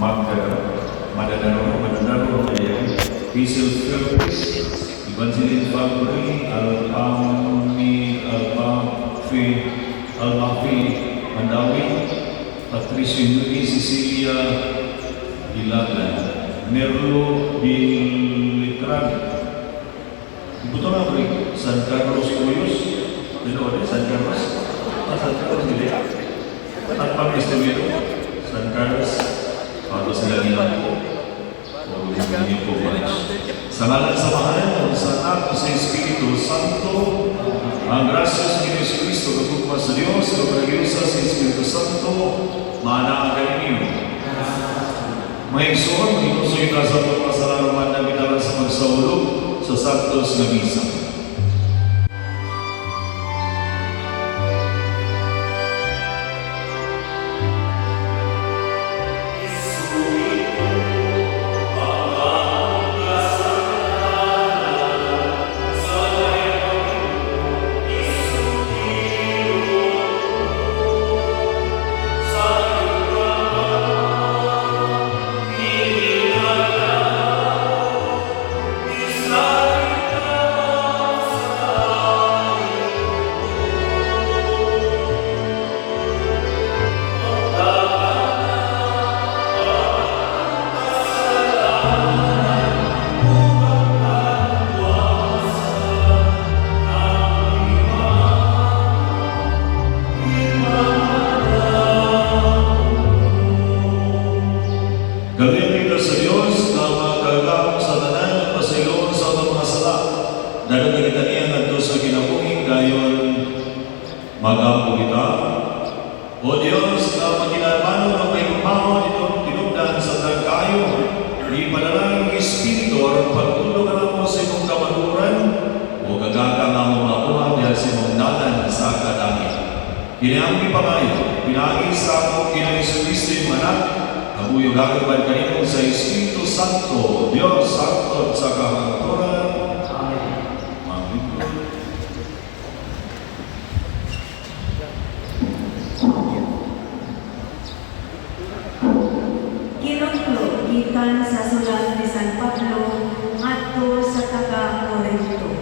Mananaro kaya Hazel Phillips, Evangeline Fabri, Almafi, Mandawi, Patricia Nuri, Cecilia Dilagan, Merlo Bilitran, buto na bro, San Carlos Cuyos, San Carlos, San Carlos hindi, at pang-estimito, San Carlos, para sila nilang po, o hindi po ba? Sa ngalan sa Mahal, sa Anak, sa Espiritu Santo, ang gracias ni Jesucristo, kagugma sa Diyos, kapagiusa sa Espiritu Santo, maanaan ninyo. May igsoon, inusoy ka sa pagpasalaman na binalan sa magsaulog sa Santos na Misa. Gawin kita sa Diyos na magkagam sa tanan at pasiloon sa mga sala. Dahil kita niya nandito sa kinabuhi, gayon magampo kita. O Diyos, na maginalmano ng may lumahon itong tinugdan sa tagkayo, di panalang ng Espiritu ang pagtulog na mo sa imong kamaluran o gagaga nga mo makuha dahil sa imong dalan sa kadangit. Kiniampi pa kayo, pinagis sa akong kinaisulista yung anak, Abuyo gagawin kanino sa Espiritu Santo, Diyos Santo sa kahangturan. Amen. Kinutlo gikan sa sulat ni San Pablo ngadto sa taga-Corinto.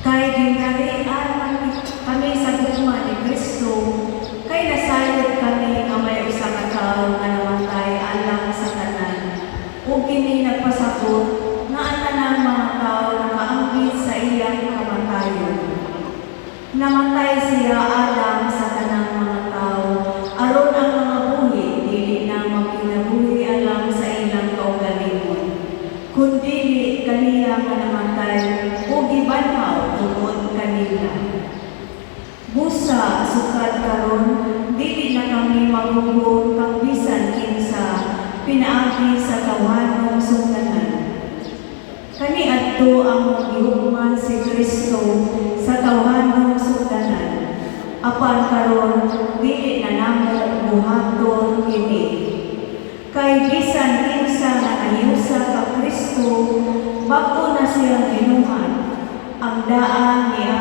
Kay ginharian kami sa gugma ni Kristo, kay nasayod kami nga may usa ka tawo nga namatay alang sa tanan. Ug kini nagpasabot nga ang tanang mga tawo nakaanggit sa iyang kamatayon. Namatay siya alang sa tanang mga tawo, aron ang mga buhi dili na magkinabuhi alang sa ilang kaugalingon, kundi kaniya nga namatay ug gibanhaw tungod kanila. Busa sukad karon dili na kami maghugot kang bisan kinsa pinaagi sa tawanong sungkanan. Kani adto ang gihugman si Kristo sa tawanong sungkanan. Apan karon dili na namo buhaton kini. Kay bisan kinsa nga nahiusa ka Kristo, bag-o na siyang ginuhan. Ang daan niya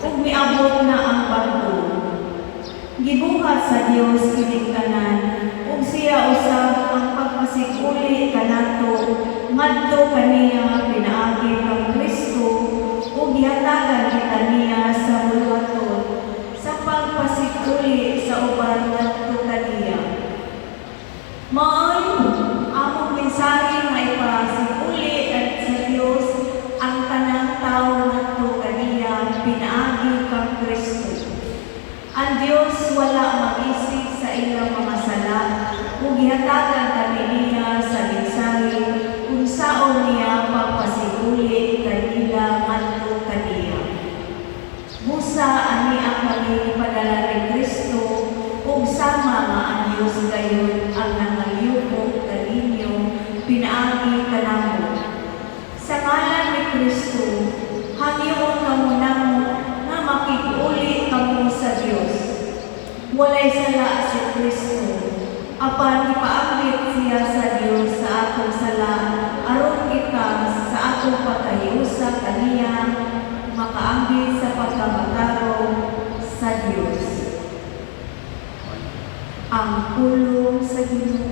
ug miabot na ang bag-o. Gibuhat sa Dios kining tanan, ug siya usab ang pagpasikuli kanato ngadto kaniya pinaagi kang Kristo ug gihatagan kita niya sa bulwaton sa pagpasikuli sa uban ngadto kaniya. Maoy among mensahe nga ipasikuli at sa Dios ang tanang tawo ngadto kaniya pinaagi kang Kristo. Ang Diyos wala mag-isip sa ilang mga sala ug gihatagan kami niya sa mensahe kung saon niya pagpasiguli kanila ngadto kaniya. Busa ani ang pagpadala ni Kristo ug sama nga ang Diyos gayon ang nangalyupok kaninyo pinaagi kanamo. Sa ngalan ni Kristo, hangyon kamo namo nga makig-uli kamo sa Dios. Walay sala si Kristo, apan ipaambit siya sa Dios sa atong sala aron kita sa atong pagkahiusa kaniya makaambit sa pagkamataro sa Dios. ang pulong sa Ginoo.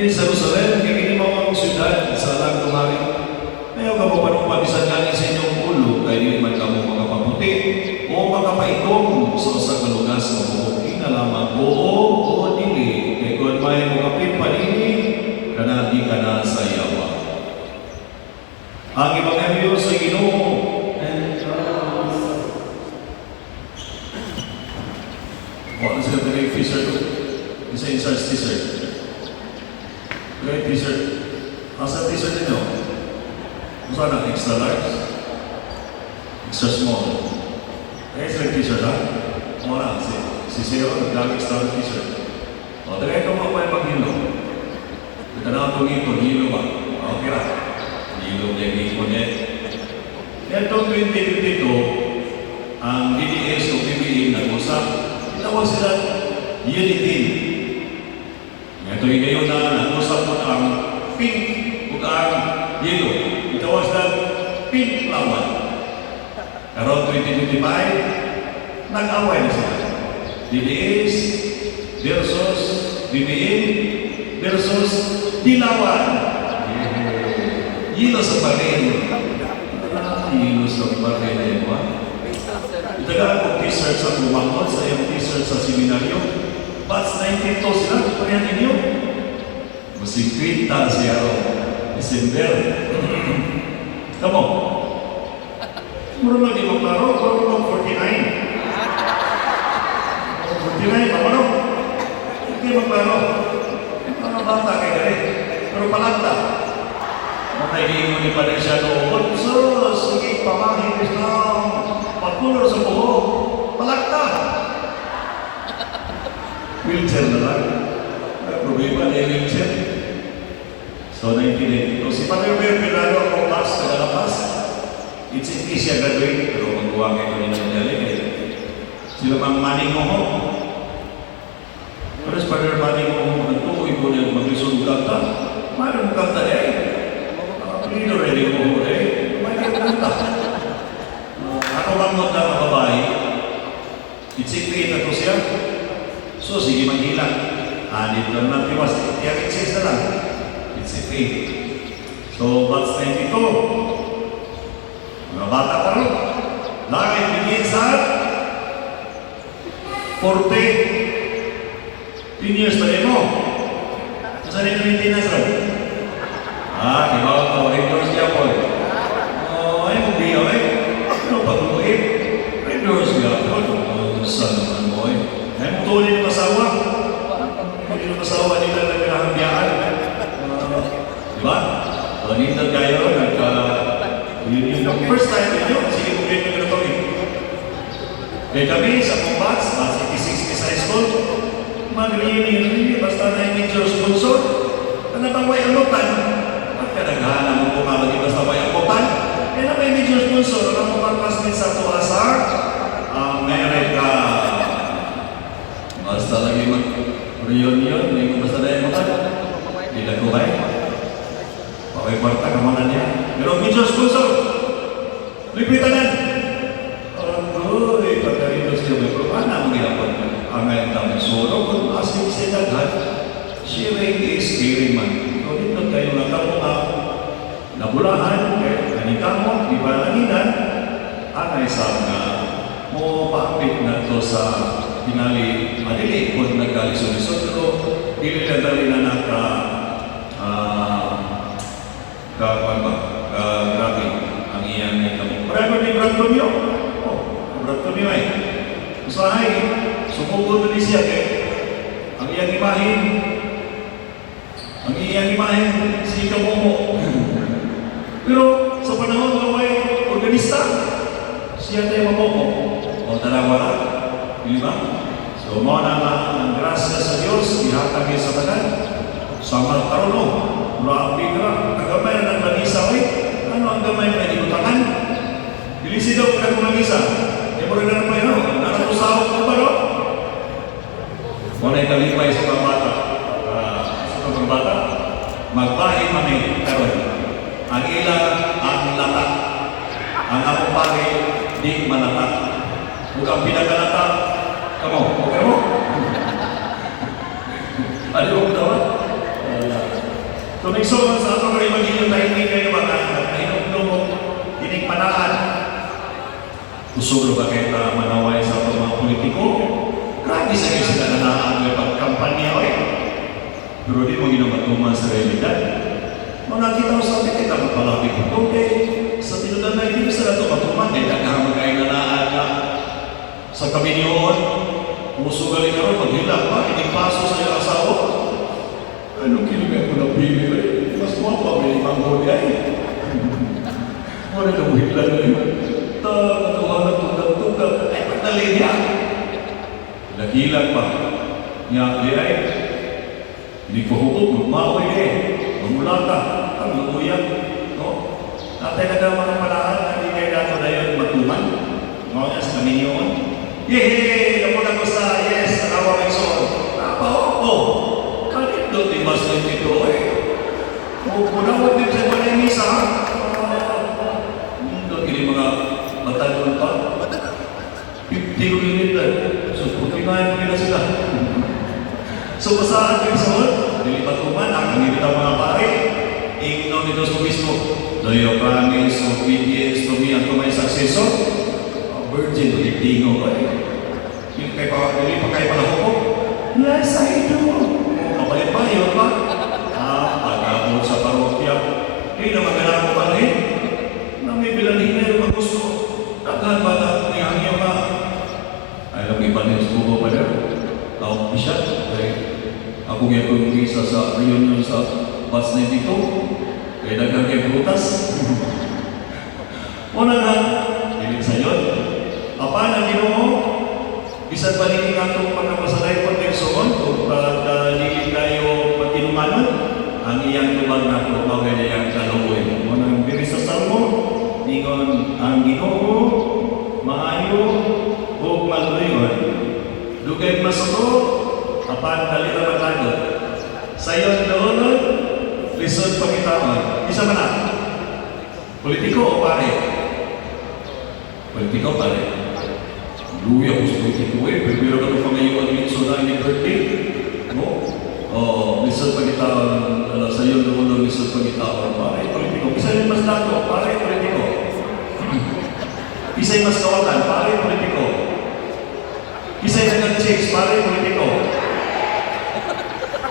Ni Jerusalem, kini mawang syudad sa Lagdumari. Ayaw ka mo panong pabisan sa inyong ulo, kaya di man ka mo makapaputi o Wala sila tagay t-shirt ko. Isa insert t-shirt. Tagay t-shirt. Asa t-shirt ninyo? Kung saan ang extra large? Extra small. Tagay sila t-shirt ha? Wala. Si Zero, naglag extra t-shirt. O, tagay ito mga pa'y maghilo. Ito na itong ito, hilo ba? Okay ra. Hilo niya, hilo niya. Itong 2022, ang DDS o PBA nag-usap, tinawag sila unity. Ito yung ngayon na nag-usap mo ang pink o ang yellow. Itawag sila pink flower. Karoon 2025, nag-away na sila. DDS versus BBM versus Dilawan. Yelo sa parin. Yelo sa parin. Itagaan ko t-shirt sa Bumangkot, sa iyong t-shirt sa seminaryo. Batch 92 sila, parehan ninyo. Musikwita siya ro. December. Kamo. Muro lang di mo klaro, muro lang 49. 49, mamano? Hindi mo klaro. Mga bata kay gari. Pero palanta. Makaiging mo ni Padre siya doon. Sige, pamahin Islam. Pagkulor sa buhok. Palakta. Wheelchair na lang. Problema na yung wheelchair. So, 1982. Si Padre Robert Pinado ang class, nagalapas. It's hindi siya graduate, pero magawa kayo rin ng dali. Sila mang maning mo ho. Pero si Padre maning mo ho, nagtukoy ko niya mag-lisod kanta. Mayroon mo kanta eh. Leader ready mo ho eh. Mayroon mo kanta. Ako bang mo na mga babae? Itsikriit na to siya. So, sige maghilang. Anit lang natin was. Tiyak itsis na lang. Itsikriit. So, batch 92. Mga bata pa rin. Langit bigyan sa 40 years pa rin mo. Saan rin maintenance rin? Di ba ako regulars niya po? Ay mo biyaw eh. Ano pag-ulit? Regulars niya po. Saan naman mo eh? Ay mo tuloy ng masawa. Hindi ng masawa nila na pinahambiyaan. Di ba? So, nito kayo, yung first time ninyo, sige mo kayo ng ito eh. Kaya kami sa akong batch 86 sa high school, mag-reunion, basta na yung major sponsor, na bang way alutan, at kadaghanan mo pumalagi basta way alutan, kaya na may major sponsor, na pumapas din sa Tuasar, America. Basta lagi mag-reunion, hindi ko basta na yung alutan, hindi na kuhay. Paway kwarta, kamanan niya. Pero major sponsor, lipitanan. Aroy, pagkarinos niya may problema, magyapon ang ngayon namin solo. Kung asing siya daghan, siya rin is caring man. Kung dito kayo nagkamo nga, nabulahan, kanikamo, ibalanginan, anay sa nga, mo paapit na to sa tinali, madili, kung nagkalisod-lisod, pero dili na dali na naka, grabe, ang iyang nito. Marami ni Brantonio. Brantonio ay. Usahay, sumugod na siya kay ang iyang imahin, si Kamomo. Pero sa panahon ng may organista, siya tayo mamomo. O talawala, di ba? So, mo na ang grasya sa Diyos, ihatag sa tanan. Sa Martarono, grabe ka, kagamay na ng manisa, ano ang gamay na inutangan? Bilisi daw ka kung nangisa. E mo rin na naman yun, naratusawag ko ba no? Muna ikalipay sa mga bata. Sa mga bata, magbahin mami karon. Ang ilang ang lata. Ang akong pari, di malata. Huwag ang pinakalata, kamo, okay mo? Ano yung daw? So, nagsoon sa ato kayo magiging tahimik kayo mga nahinog mo, ining panaan. Kusog ba kayo na manaway sa ato mga politiko? Grabe sa kayo sila na naanoy pagkampanya eh. Pero di mo ginamatuman sa realidad. Nung nakita ko sa atin, kita magpalapit ko. Okay, sa tinudan na hindi sa nato matuman, eh, naghamagay na naan na sa kabinyoon. Uso galing ka ron, maghilak pa, hindi paso sa iyong asawa. Anong kiligay ko na pili rin? Mas mapa, may manggo niya eh. Wala na buhila na yun. Katuhan na tugag-tugag. Ay, pagdali niya. Lagilan pa. Niya, di ay. Hindi ko hukog, magmaoy eh. Mamulata, ang lumuyan. No? Natay na daw mga palaan, hindi kayo dato na yun matuman. Mga niya sa kaninyon. Yehey! Napunta ko sa yes, nakawa may son. Napa-opo. Kalit doon, di mas nito eh. Punawag din sa mga misa. Doon, hindi mga matanong pa. 50 millimeter. So, 49 na sila. So, basahan kayo sa word. Dili patuman, ang nilita mga pare. Igno nito sa mismo. Do you promise obedience to me and to my successor? Virgin, tingtingo ko eh. Dili pa kayo palahukok? Yes, I do. Kapalit ba? Iyon ba? Pag-abot sa parokya. Hindi na magandang ko ba rin? May bilangin na yung gusto. Takhan ba na niyangyo ka? Ay, lang iba na yung subo pa rin. Ako siya. Ako nga kung isa sa reunion sa bus na dito. Kaya dagang kayo butas. Una na, hiling sa yun. Apa na ginoo? Bisan ba nilin natong pagkapasalay po tayo soon? O pag-nilin tayo pagkinumanon? Ang iyang tubag na po, bagay na iyang kaluoy. Unang biri sa salmo, ningon ang ginoo, maayo, o maluyon. Dugay masuko, apan dalita matagod. Sayon doon, lisod pagitawan. Isa man na? Politiko o pare? Politiko pare. Luya ko sa politiko eh. Pero ka itong pangayuan minso na ni birthday. No? Lisod pagitawan. Sayon doon, lisod pagitawan. Pare, politiko. Isa rin mas dato. Pare, politiko. Isa'y mas kawatan. Pare, politiko. Isa'y nag-chicks. Pare, politiko.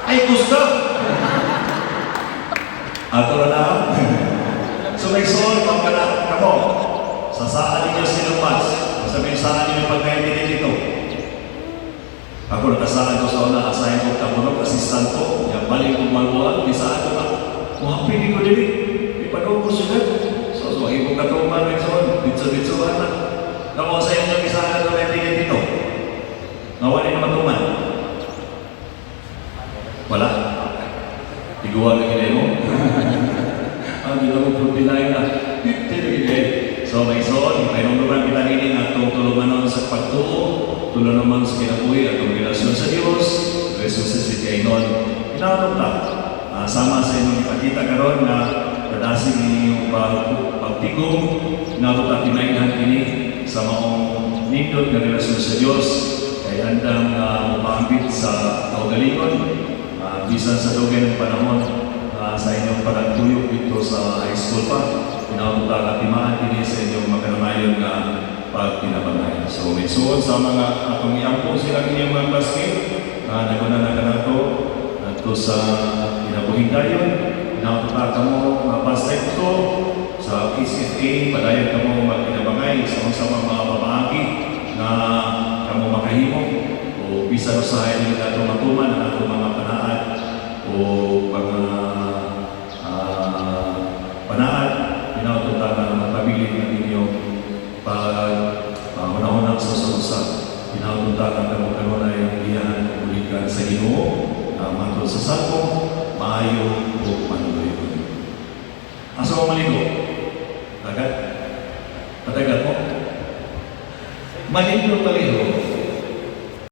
Ay, gusto! Ato na. So may soul, pagkana, kamo. Sasaan ninyo sinupas. Sabihin saan ninyo pagkaintindi dito. Ako nakasaan ko sa una, asahin ko kamunok, asistan ko. Yung balik kong maluwag, di saan ko na. Muhapin ko din. Ipagaw ko sila. So, ibong katuman, may soul. Ditso-ditso na. Kamo sa inyo, isaan na ito na dito. Nawali na matuman. Wala. Iguwa na gilay mo. Ang ginawang pulpinay na. So may son, may nungnuran kita nini na itong tulunganon sa pagtuo, tulungan naman sa kinabuhi at ang relasyon sa Diyos, resources sa kainon. Inaanong ta, sama sa inyong ipakita karon na padasin ninyong pagtigong, inaanong ta pinainan ini sa maong nindot na relasyon sa Diyos, kaya handang mapaambit sa kaugalingon, bisan sa dugay ng panahon sa inyong pagtuyok dito sa high school pa, pinaututan at timaan din sa inyong magkanamayon na pagpinabangay. So, may suon sa mga atong iampo silang inyong mga basket na nagunan na nato nato sa pinabuhing dayon. Pinaututan ka mo mga basket ko sa PCFA, padayon ka mo magpinabangay sa mga pamaagi na kamo makahimo o bisan usahay nila nato matuman ang ato mga panaad o mga panaad, pinaututan na magpabilin ng inyong pag-unahunang sa susa. Pinaututan na magkaroon na yung liyahan ng bulikan sa Ginoo, matod sa sako, maayo o manuloy. Asa mo maligo? Tagat? Patagat mo? Maligo maligo.